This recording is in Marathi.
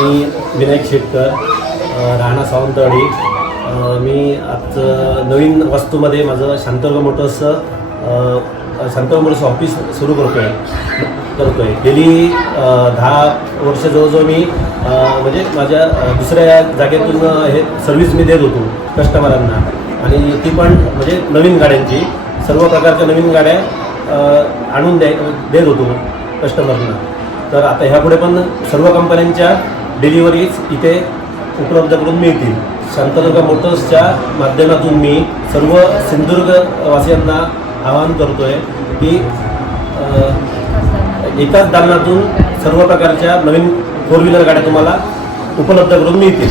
मी विनायक शेटकर, राहणार सावंतवाडी. मी आजचं नवीन वास्तूमध्ये माझं शांतर्ग मोटर्स ऑफिस सुरू करतो आहे. गेली 10 वर्ष जवळजवळ मी म्हणजे माझ्या दुसऱ्या जागेतून हे सर्व्हिस मी देत होतो कस्टमरांना, आणि ती पण म्हणजे नवीन गाड्यांची, सर्व प्रकारच्या नवीन गाड्या आणून देत होतो कस्टमरना. तर आता ह्यापुढे पण सर्व कंपन्यांच्या डिलिव्हरीज इथे उपलब्ध करून मिळतील. शांतर्ग मोटर्सच्या माध्यमातून मी सर्व सिंधुदुर्गवासियांना आवाहन करतो आहे की एकाच दालनातून सर्व प्रकारच्या नवीन 4 व्हीलर गाड्या तुम्हाला उपलब्ध करून मिळतील.